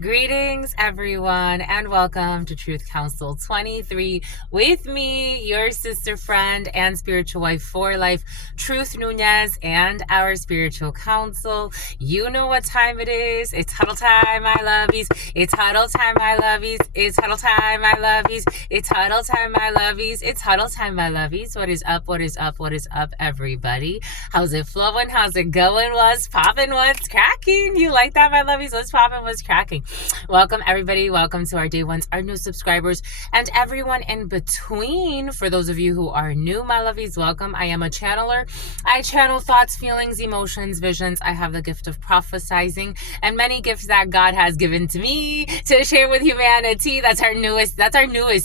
Greetings, everyone, and welcome to Truth Council 23 with me, your sister friend and spiritual wife for life, Truth Nunez, and our spiritual counsel. You know what time it is. It's huddle time, my lovies. It's huddle time, my lovies. It's huddle time, my lovies. It's huddle time, my lovies. It's huddle time, my lovies. What is up? What is up? What is up, everybody? How's it flowing? How's it going? What's popping? What's cracking? You like that, my lovies? What's popping? What's cracking? Welcome, everybody. Welcome to our day ones, our new subscribers, and everyone in between. For those of you who are new, my lovies, welcome. I am a channeler. I channel thoughts, feelings, emotions, visions. I have the gift of prophesizing and many gifts that God has given to me to share with humanity. That's our newest.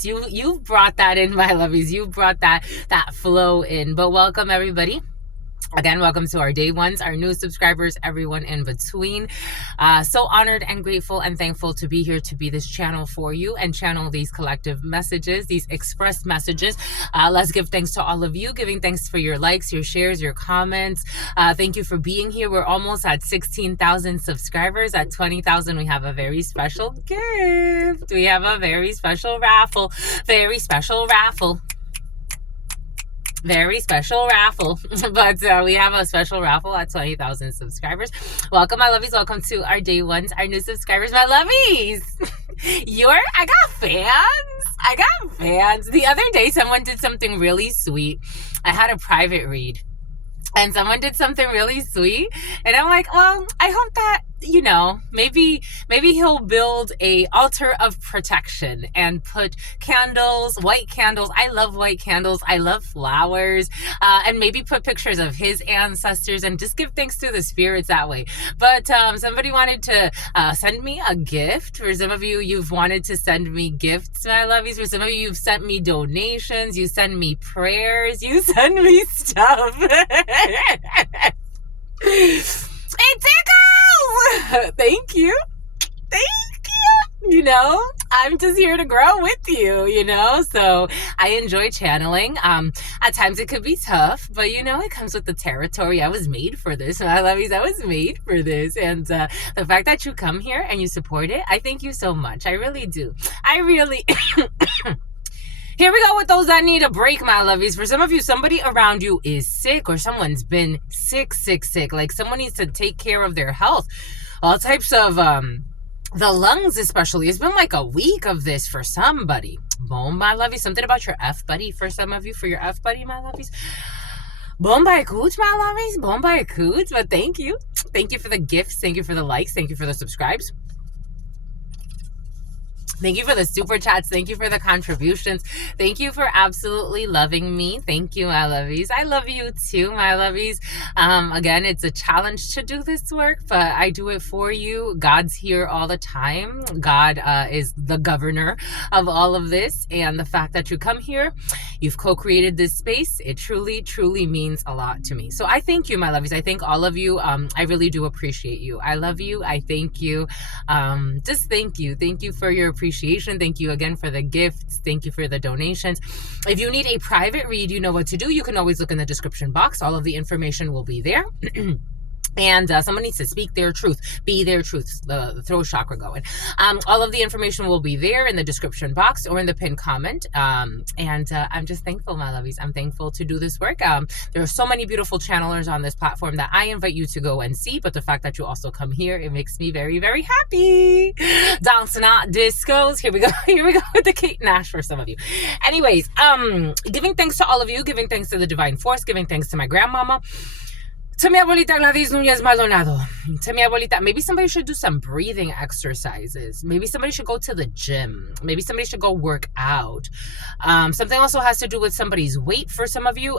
You brought that in, my lovies. You brought that flow in. But welcome, everybody. Again, welcome to our day ones, our new subscribers, everyone in between. So honored and grateful and thankful to be here to be this channel for you and channel these collective messages, these expressed messages. Let's give thanks to all of you, giving thanks for your likes, your shares, your comments. Thank you for being here. We're almost at 16,000 subscribers. At 20,000, we have a very special gift. We have a very special raffle. Very special raffle. Very special raffle, but we have a special raffle at 20,000 subscribers. Welcome, my lovies. Welcome to our day ones, our new subscribers, my lovies. I got fans. The other day, someone did something really sweet. I had a private read, and someone did something really sweet, and I'm like, well, I hope that, maybe he'll build a altar of protection and put candles, white candles. I love white candles. I love flowers, and maybe put pictures of his ancestors and just give thanks to the spirits that way. But somebody wanted to send me a gift. For some of you, you've wanted to send me gifts, my lovies. For some of you, you've sent me donations. You send me prayers. You send me stuff. It tickles! Thank you. I'm just here to grow with you, so I enjoy channeling. At times it could be tough, but it comes with the territory. I was made for this, my lovies. I was made for this, and the fact that you come here and you support it, I thank you so much. I really do. Here we go with those that need a break, my lovies. For some of you, somebody around you is sick, or someone's been sick. Like someone needs to take care of their health. All types of, the lungs especially. It's been like a week of this for somebody. Boom, my lovies. Something about your F buddy for some of you, for your F buddy, my lovies. Bombay coots, my lovies. Bombay coots. But thank you. Thank you for the gifts. Thank you for the likes. Thank you for the subscribes. Thank you for the super chats. Thank you for the contributions. Thank you for absolutely loving me. Thank you, my lovies. I love you too, my lovies. Again, it's a challenge to do this work, but I do it for you. God's here all the time. God is the governor of all of this. And the fact that you come here, you've co-created this space, it truly, truly means a lot to me. So I thank you, my lovies. I thank all of you. I really do appreciate you. I love you. I thank you. Just thank you. Thank you for your appreciation. Thank you again for the gifts. Thank you for the donations. If you need a private read, you know what to do. You can always look in the description box. All of the information will be there. And someone needs to speak their truth, be their truth, the throat chakra going. All of the information will be there in the description box or in the pinned comment. And I'm just thankful, my lovies. I'm thankful to do this work. There are so many beautiful channelers on this platform that I invite you to go and see. But the fact that you also come here, it makes me very, very happy. Dance not discos. Here we go. Here we go with the Kate Nash for some of you. Anyways, giving thanks to all of you, giving thanks to the divine force, giving thanks to my grandmama. To mi abuelita Gladys Nunez Maldonado. To mi abuelita. Maybe somebody should do some breathing exercises. Maybe somebody should go to the gym. Maybe somebody should go work out. Something also has to do with somebody's weight for some of you.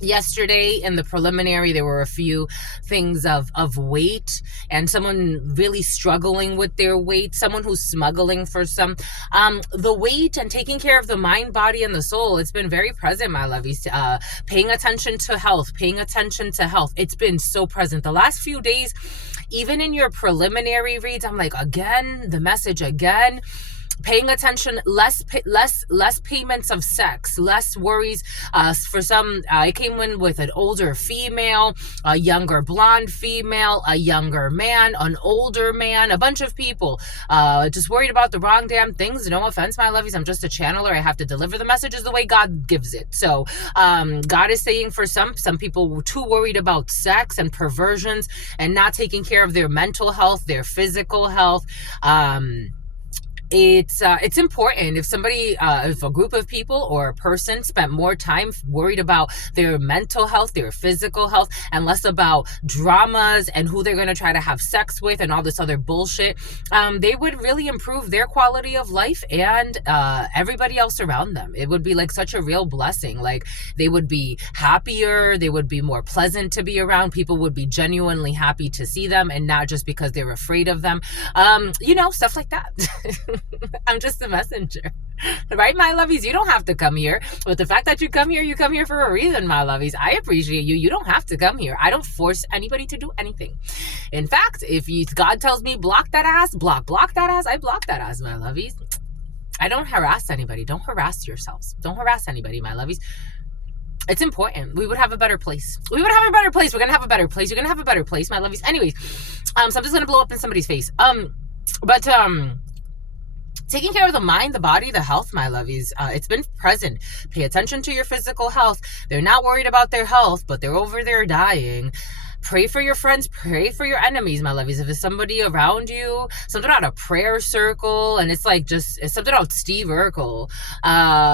Yesterday in the preliminary, there were a few things of weight and someone really struggling with their weight, someone who's smuggling for some. The weight and taking care of the mind, body, and the soul, it's been very present, my lovies. Paying attention to health, It's been so present. The last few days, even in your preliminary reads, I'm like, again, the message again. paying attention, less payments of sex, less worries. For some, I came in with an older female, a younger blonde female, a younger man, an older man, a bunch of people just worried about the wrong damn things. No offense, my lovies, I'm just a channeler. I have to deliver the messages the way God gives it. So God is saying for some people were too worried about sex and perversions and not taking care of their mental health, their physical health. It's important if a group of people or a person spent more time worried about their mental health, their physical health, and less about dramas and who they're going to try to have sex with and all this other bullshit, they would really improve their quality of life and everybody else around them. It would be like such a real blessing. Like they would be happier, they would be more pleasant to be around. People would be genuinely happy to see them and not just because they're afraid of them. Stuff like that. I'm just a messenger. Right, my lovies? You don't have to come here. But the fact that you come here for a reason, my lovies. I appreciate you. You don't have to come here. I don't force anybody to do anything. In fact, if God tells me block that ass, block that ass, I block that ass, my lovies. I don't harass anybody. Don't harass yourselves. Don't harass anybody, my lovies. It's important. We would have a better place. We're going to have a better place. You're going to have a better place, my lovies. Anyways, something's going to blow up in somebody's face. Taking care of the mind, the body, the health, my lovies. It's been present. Pay attention to your physical health. They're not worried about their health, but they're over there dying. Pray for your friends, pray for your enemies, my lovies. If there's somebody around you, something about a prayer circle, and it's something about Steve Urkel.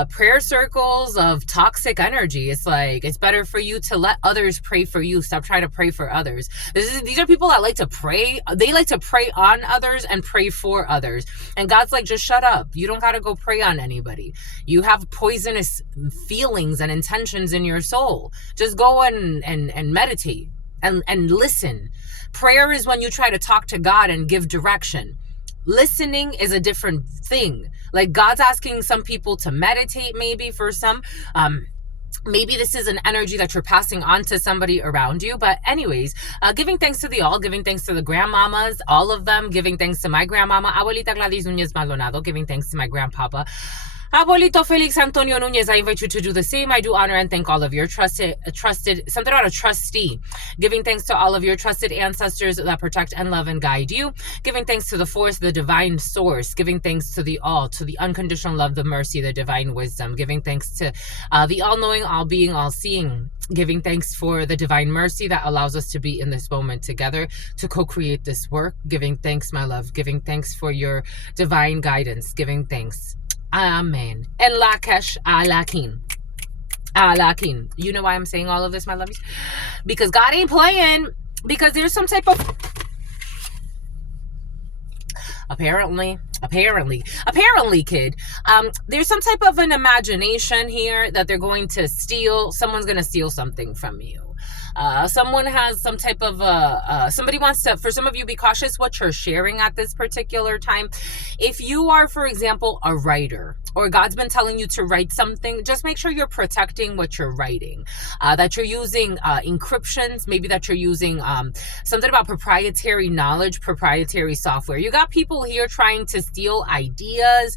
Prayer circles of toxic energy. It's like, it's better for you to let others pray for you. Stop trying to pray for others. These are people that like to pray. They like to pray on others and pray for others. And God's like, just shut up. You don't got to go pray on anybody. You have poisonous feelings and intentions in your soul. Just go and meditate. And listen. Prayer is when you try to talk to God and give direction. Listening is a different thing. Like God's asking some people to meditate, maybe for some. Maybe this is an energy that you're passing on to somebody around you. But anyways, giving thanks to giving thanks to the grandmamas, all of them, giving thanks to my grandmama, Abuelita Gladys Nunez Maldonado, giving thanks to my grandpapa, Abuelito Felix Antonio Nunez. I invite you to do the same. I do honor and thank all of your trusted, something about a trustee. Giving thanks to all of your trusted ancestors that protect and love and guide you. Giving thanks to the force, the divine source. Giving thanks to the unconditional love, the mercy, the divine wisdom. Giving thanks to the all-knowing, all-being, all-seeing. Giving thanks for the divine mercy that allows us to be in this moment together to co-create this work. Giving thanks, my love. Giving thanks for your divine guidance. Giving thanks. Amen. And Lakesh Alakin. Alakin. You know why I'm saying all of this, my lovies? Because God ain't playing. Because there's some type of... Apparently, kid. There's some type of an imagination here that they're going to steal. Someone's going to steal something from you. Someone has some type of somebody wants to, for some of you, be cautious what you're sharing at this particular time. If you are, for example, a writer, or God's been telling you to write something, just make sure you're protecting what you're writing, that you're using encryptions, maybe that you're using something about proprietary knowledge, proprietary software. You got people here trying to steal ideas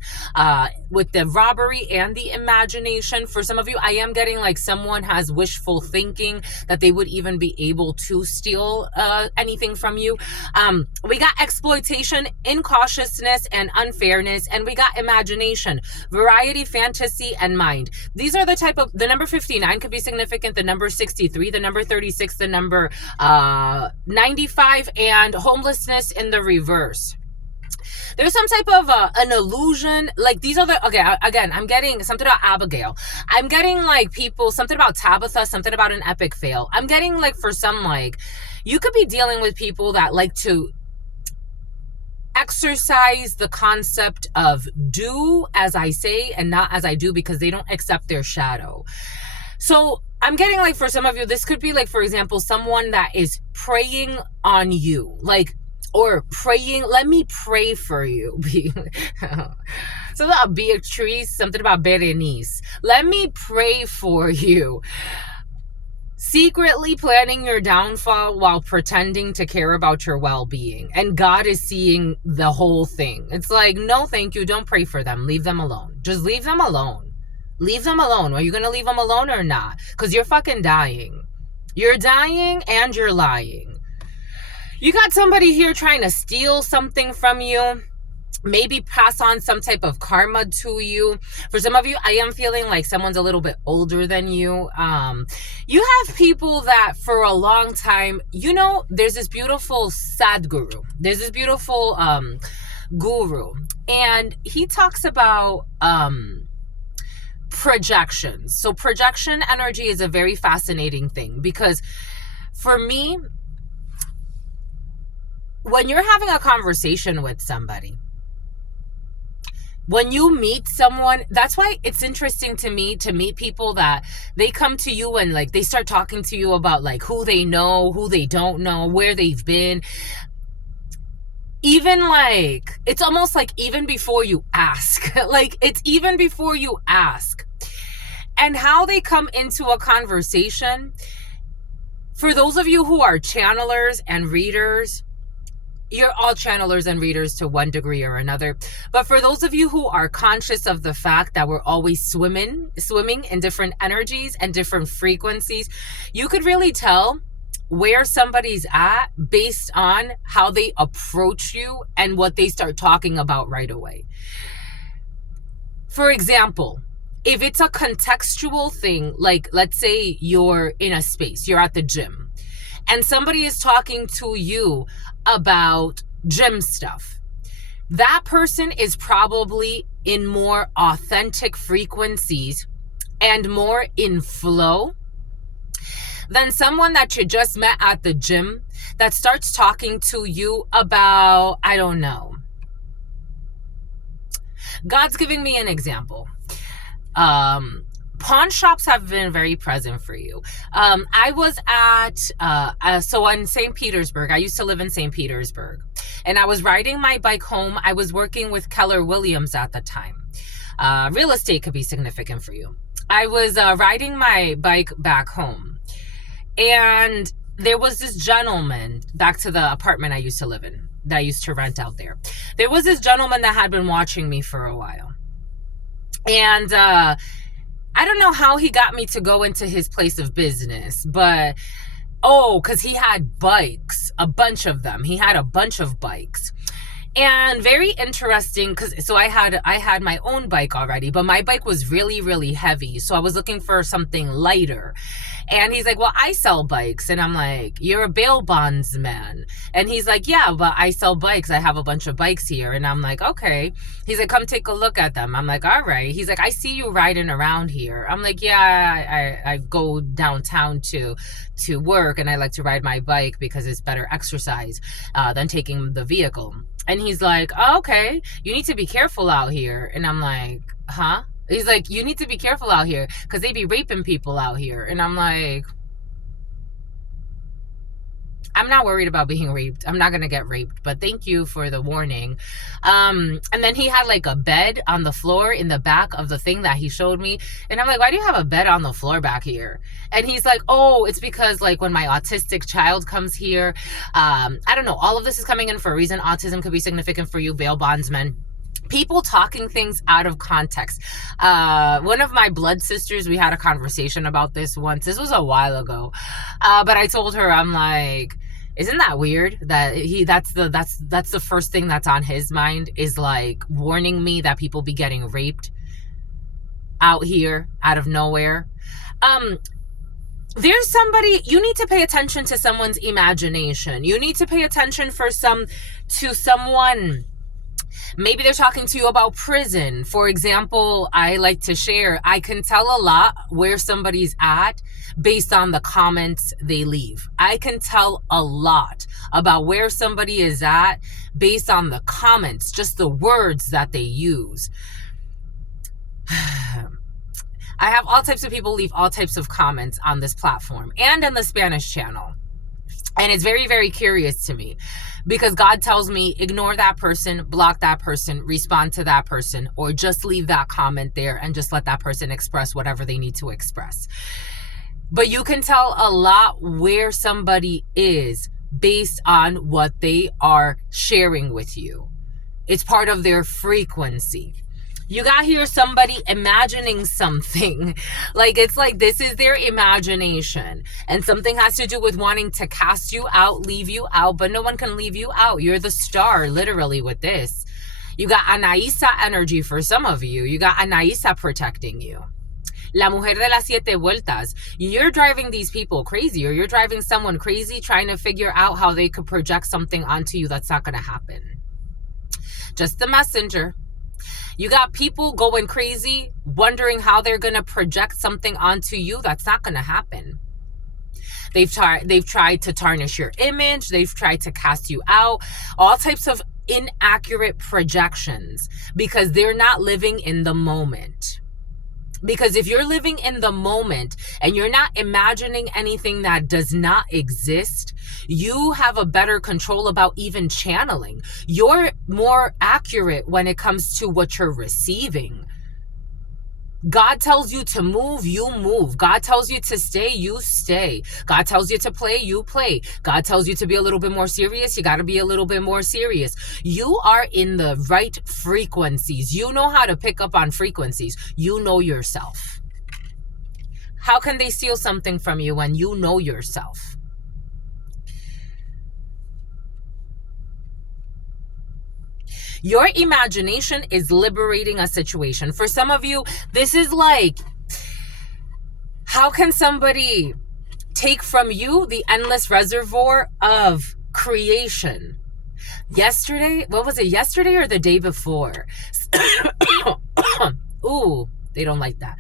with the robbery and the imagination. For some of you, I am getting like someone has wishful thinking that they would even be able to steal anything from you. We got exploitation, incautiousness, and unfairness, and we got imagination, variety, fantasy, and mind. These are the number 59 could be significant, the number 63, the number 36, the number 95, and homelessness in the reverse. There's some type of an illusion. Like these are again, I'm getting something about Abigail. I'm getting like people, something about Tabitha, something about an epic fail. I'm getting like for some, like you could be dealing with people that like to exercise the concept of do as I say and not as I do because they don't accept their shadow. So I'm getting like for some of you, this could be like, for example, someone that is preying on you, like, or praying, let me pray for you. Something about Beatrice, something about Berenice. Let me pray for you. secretly planning your downfall while pretending to care about your well-being. And God is seeing the whole thing. It's like, no, thank you. Don't pray for them. Leave them alone. Just leave them alone. Leave them alone. Are you going to leave them alone or not? Because you're fucking dying. You're dying and you're lying. You got somebody here trying to steal something from you. Maybe pass on some type of karma to you. For some of you, I am feeling like someone's a little bit older than you. You have people that for a long time, there's this beautiful Sadguru. There's this beautiful guru. And he talks about projections. So projection energy is a very fascinating thing because for me, when you're having a conversation with somebody, when you meet someone, that's why it's interesting to me to meet people that they come to you and like they start talking to you about like who they know, who they don't know, where they've been. Even like, it's almost like even before you ask, like it's even before you ask. And how they come into a conversation, for those of you who are channelers and readers, you're all channelers and readers to one degree or another. But for those of you who are conscious of the fact that we're always swimming in different energies and different frequencies, you could really tell where somebody's at based on how they approach you and what they start talking about right away. For example, if it's a contextual thing, like let's say you're in a space, you're at the gym, and somebody is talking to you about gym stuff, that person is probably in more authentic frequencies and more in flow than someone that you just met at the gym that starts talking to you about, I don't know. God's giving me an example. Pawn shops have been very present for you. I was so in St. Petersburg, I used to live in St. Petersburg, and I was riding my bike home. I was working with Keller Williams at the time. Real estate could be significant for you. I was riding my bike back home, and there was this gentleman back to the apartment I used to live in, that I used to rent out there. There was this gentleman that had been watching me for a while. And I don't know how he got me to go into his place of business, but because he had bikes, a bunch of them. He had a bunch of bikes. And very interesting, so I had my own bike already, but my bike was really, really heavy. So I was looking for something lighter. And he's like, well, I sell bikes. And I'm like, you're a bail bondsman. And he's like, yeah, but I sell bikes. I have a bunch of bikes here. And I'm like, okay. He's like, come take a look at them. I'm like, all right. He's like, I see you riding around here. I'm like, yeah, I go downtown to work, and I like to ride my bike because it's better exercise than taking the vehicle. And he's like, oh, okay, you need to be careful out here. And I'm like, huh? He's like, you need to be careful out here because they be raping people out here. And I'm like, I'm not worried about being raped. I'm not going to get raped, but thank you for the warning. And then he had like a bed on the floor in the back of the thing that he showed me. And I'm like, why do you have a bed on the floor back here? And he's like, oh, it's because like when my autistic child comes here, I don't know. All of this is coming in for a reason. Autism could be significant for you, bail bondsmen. People talking things out of context. One of my blood sisters, we had a conversation about this once. This was a while ago. But I told her, I'm like, isn't that weird that that's the first thing that's on his mind, is like warning me that people be getting raped out here out of nowhere. There's somebody, you need to pay attention to someone's imagination. You need to pay attention to someone. Maybe they're talking to you about prison. For example, I like to share, I can tell a lot where somebody's at based on the comments they leave. I can tell a lot about where somebody is at based on the comments, just the words that they use. I have all types of people leave all types of comments on this platform and on the Spanish channel. And it's very, very curious to me because God tells me, ignore that person, block that person, respond to that person, or just leave that comment there and just let that person express whatever they need to express. But you can tell a lot where somebody is based on what they are sharing with you. It's part of their frequency. You got here somebody imagining something. Like, it's like this is their imagination. And something has to do with wanting to cast you out, leave you out. But no one can leave you out. You're the star, literally, with this. You got Anaísa energy for some of you. You got Anaísa protecting you. La mujer de las siete vueltas. You're driving these people crazy, or you're driving someone crazy trying to figure out how they could project something onto you that's not going to happen. Just the messenger. You got people going crazy, wondering how they're going to project something onto you that's not going to happen. They've tried to tarnish your image. They've tried to cast you out. All types of inaccurate projections because they're not living in the moment. Because if you're living in the moment and you're not imagining anything that does not exist, you have a better control about even channeling. You're more accurate when it comes to what you're receiving. God tells you to move, you move. God tells you to stay, you stay. God tells you to play, you play. God tells you to be a little bit more serious, you got to be a little bit more serious. You are in the right frequencies. You know how to pick up on frequencies. You know yourself. How can they steal something from you when you know yourself? Your imagination is liberating a situation. For some of you, this is like, how can somebody take from you the endless reservoir of creation? Yesterday, what was it? Yesterday or the day before? Ooh, they don't like that.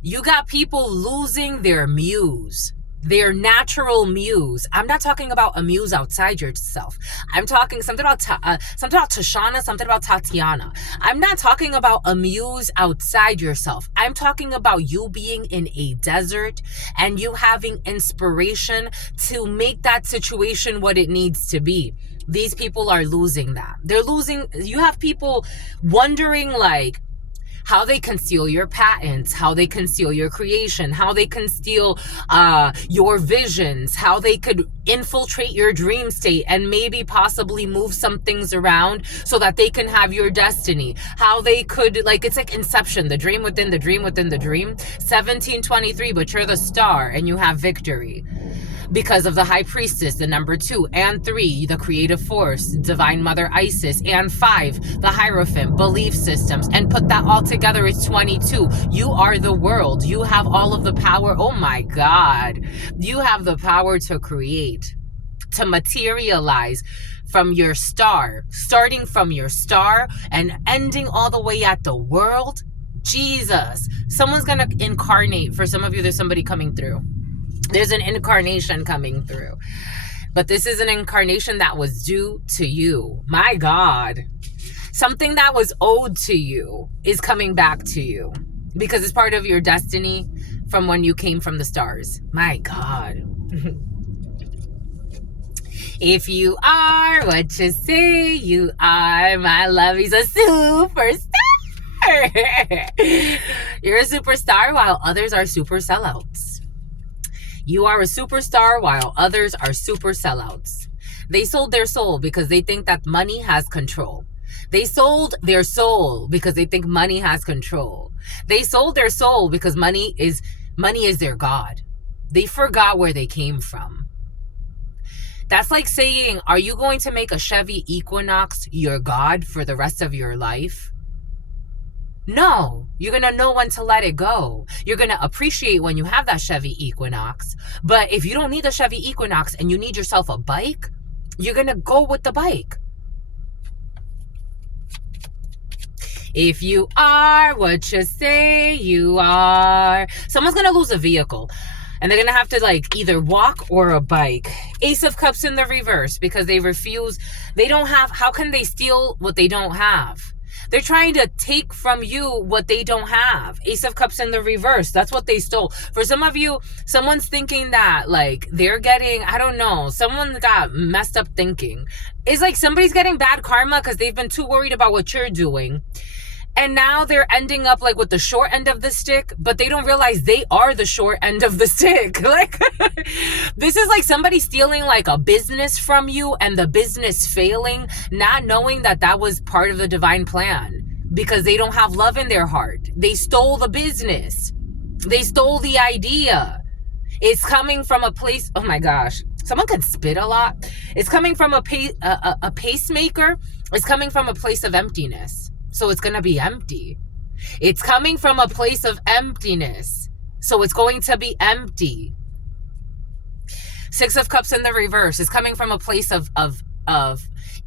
You got people losing their muse. Their natural muse. I'm not talking about a muse outside yourself. I'm talking something about Tashana, something about Tatiana. I'm not talking about a muse outside yourself. I'm talking about you being in a desert and you having inspiration to make that situation what it needs to be. These people are losing that. They're losing. You have people wondering like, how they can steal your patents, how they can steal your creation, how they can steal your visions, how they could infiltrate your dream state and maybe possibly move some things around so that they can have your destiny. How they could, like, it's like Inception, the dream within the dream within the dream. 1723, but you're the star and you have victory. Because of the high priestess, the number 2, and 3, the creative force, divine mother Isis, and 5, the Hierophant, belief systems, and put that all together, it's 22. You are the world. You have all of the power. Oh my God. You have the power to create, to materialize from your star, starting from your star and ending all the way at the world. Jesus. Someone's going to incarnate. For some of you, there's somebody coming through. There's an incarnation coming through. But this is an incarnation that was due to you. My God. Something that was owed to you is coming back to you. Because it's part of your destiny from when you came from the stars. My God. If you are what you say you are, my love, he's a superstar. You're a superstar while others are super sellouts. You are a superstar while others are super sellouts. They sold their soul because they think that money has control. They sold their soul because they think money has control. They sold their soul because money is their God. They forgot where they came from. That's like saying, are you going to make a Chevy Equinox your God for the rest of your life? No, you're going to know when to let it go. You're going to appreciate when you have that Chevy Equinox. But if you don't need a Chevy Equinox and you need yourself a bike, you're going to go with the bike. If you are what you say you are. Someone's going to lose a vehicle. And they're going to have to like either walk or a bike. Ace of Cups in the reverse because they refuse. They don't have. How can they steal what they don't have? They're trying to take from you what they don't have. Ace of Cups in the reverse. That's what they stole. For some of you, someone's thinking that like they're getting, I don't know, someone got messed up thinking. It's like somebody's getting bad karma because they've been too worried about what you're doing. And now they're ending up like with the short end of the stick, but they don't realize they are the short end of the stick. Like, this is like somebody stealing like a business from you and the business failing, not knowing that that was part of the divine plan because they don't have love in their heart. They stole the business. They stole the idea. It's coming from a place, oh my gosh, someone can spit a lot. It's coming from a pacemaker. It's coming from a place of emptiness. So it's going to be empty. It's coming from a place of emptiness. So it's going to be empty. Six of Cups in the reverse is coming from a place of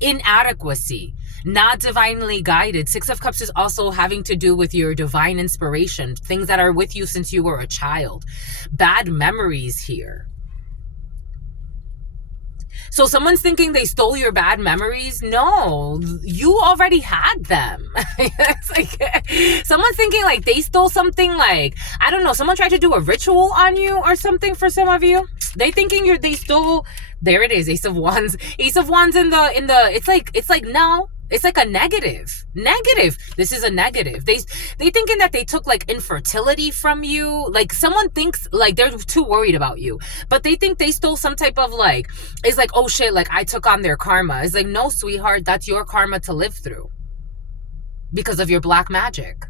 inadequacy, not divinely guided. Six of Cups is also having to do with your divine inspiration, things that are with you since you were a child. Bad memories here. So someone's thinking they stole your bad memories. No, you already had them. It's like someone's thinking like they stole something, like, I don't know, someone tried to do a ritual on you or something for some of you. They thinking they stole, there it is, Ace of Wands. Ace of Wands in the, it's like, no. It's like a negative. This is a negative. They thinking that they took like infertility from you. Like someone thinks like they're too worried about you. But they think they stole some type of like, it's like, oh shit, like I took on their karma. It's like, no, sweetheart, that's your karma to live through. Because of your black magic.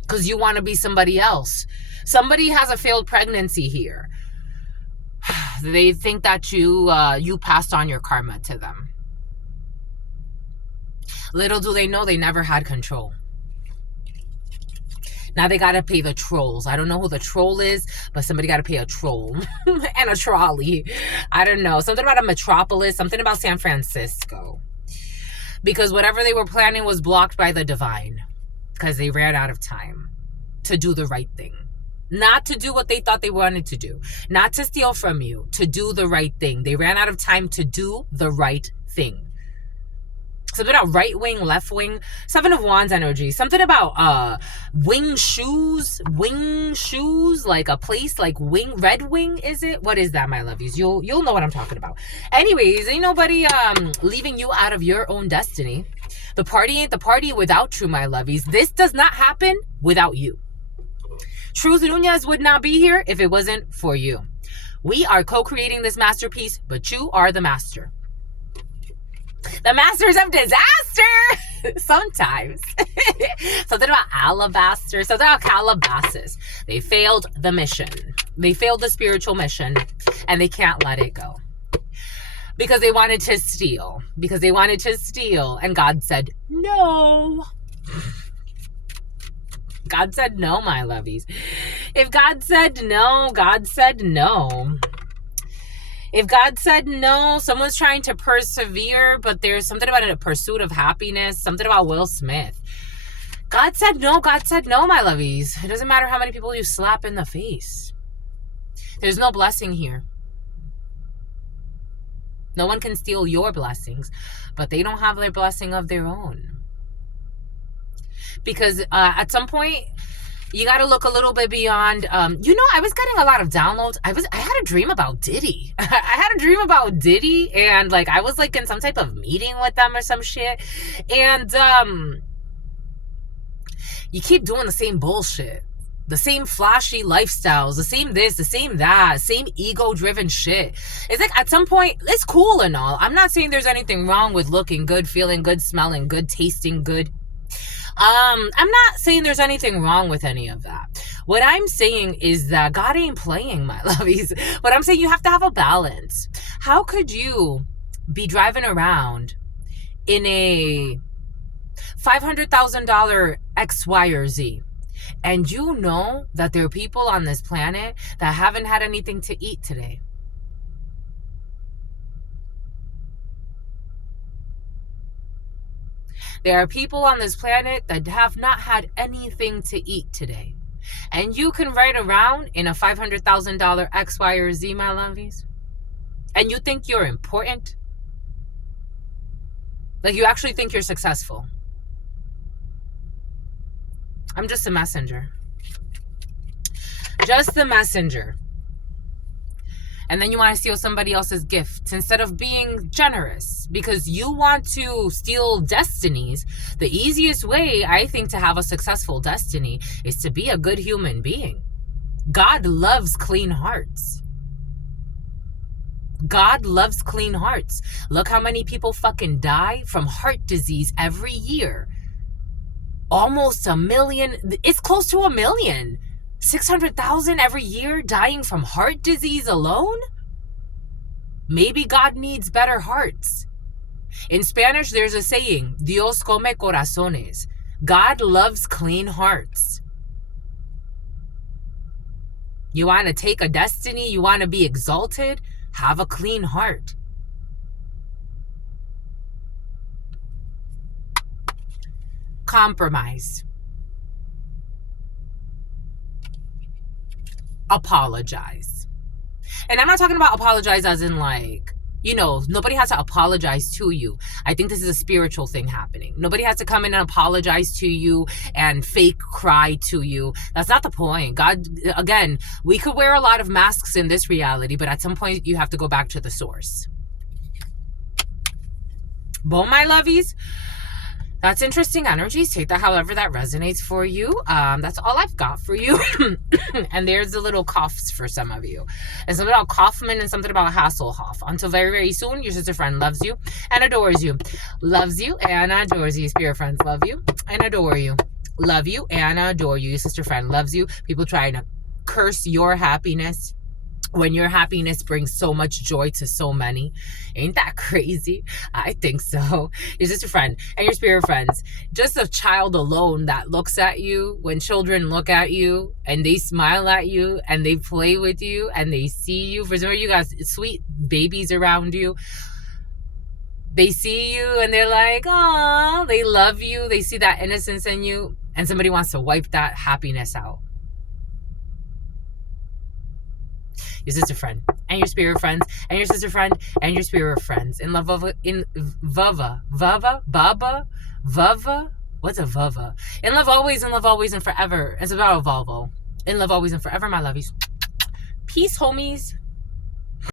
Because you want to be somebody else. Somebody has a failed pregnancy here. They think that you passed on your karma to them. Little do they know they never had control. Now they got to pay the trolls. I don't know who the troll is, but somebody got to pay a troll and a trolley. I don't know. Something about a metropolis, something about San Francisco. Because whatever they were planning was blocked by the divine. Because they ran out of time to do the right thing. Not to do what they thought they wanted to do. Not to steal from you. To do the right thing. They ran out of time to do the right thing. Something about right wing, left wing. Seven of Wands energy. Something about wing shoes, like a place like wing, Red Wing, is it? What is that, my lovies? You'll know what I'm talking about. Anyways, ain't nobody leaving you out of your own destiny. The party ain't the party without you, my lovies. This does not happen without you. Truth Nunez would not be here if it wasn't for you. We are co-creating this masterpiece, but you are the master. The masters of disaster. Sometimes. Something about alabaster. Something about Calabasas. They failed the mission. They failed the spiritual mission. And they can't let it go. Because they wanted to steal. Because they wanted to steal. And God said, no. God said no, my lovies. If God said no, God said no. If God said no, someone's trying to persevere, but there's something about a pursuit of happiness, something about Will Smith. God said no, my lovies. It doesn't matter how many people you slap in the face. There's no blessing here. No one can steal your blessings, but they don't have their blessing of their own. Because at some point, you got to look a little bit beyond, I was getting a lot of downloads. I had a dream about Diddy. I had a dream about Diddy, and like, I was like in some type of meeting with them or some shit. And, you keep doing the same bullshit, the same flashy lifestyles, the same this, the same that, same ego-driven shit. It's like, at some point, it's cool and all. I'm not saying there's anything wrong with looking good, feeling good, smelling good, tasting good. I'm not saying there's anything wrong with any of that. What I'm saying is that God ain't playing, my lovies. But I'm saying you have to have a balance. How could you be driving around in a $500,000 X, Y, or Z, and you know that there are people on this planet that haven't had anything to eat today? There are people on this planet that have not had anything to eat today. And you can ride around in a $500,000 X, Y, or Z, my lovies. And you think you're important? Like, you actually think you're successful. I'm just a messenger. Just the messenger. And then you want to steal somebody else's gift instead of being generous because you want to steal destinies. The easiest way, I think, to have a successful destiny is to be a good human being. God loves clean hearts. God loves clean hearts. Look how many people fucking die from heart disease every year. Almost 1 million. It's close to 1 million. 600,000 every year dying from heart disease alone? Maybe God needs better hearts. In Spanish, there's a saying, Dios come corazones. God loves clean hearts. You want to take a destiny? You want to be exalted? Have a clean heart. Compromise. Apologize. And I'm not talking about apologize as in like, you know, nobody has to apologize to you. I think this is a spiritual thing happening. Nobody has to come in and apologize to you and fake cry to you. That's not the point. God, again, we could wear a lot of masks in this reality, but at some point you have to go back to the source. Boom, my lovies. That's interesting energies. Take that however that resonates for you. That's all I've got for you. And there's the little coughs for some of you. And something about Kaufman and something about Hasselhoff. Until very, very soon, your sister friend loves you and adores you. Loves you and adores you. Spirit friends love you and adore you. Love you and adore you. Your sister friend loves you. People trying to curse your happiness when your happiness brings so much joy to so many. Ain't that crazy? I think so. Your sister friend and your spirit friends. Just a child alone that looks at you, when children look at you and they smile at you and they play with you and they see you. For some of you guys, sweet babies around you. They see you and they're like, oh, they love you. They see that innocence in you. And somebody wants to wipe that happiness out. Your sister friend and your spirit friends and your sister friend and your spirit friends in love of in Vava Baba Vava. What's a Vava? In love always and forever. It's about a Volvo. In love always and forever, my lovies. Peace, homies.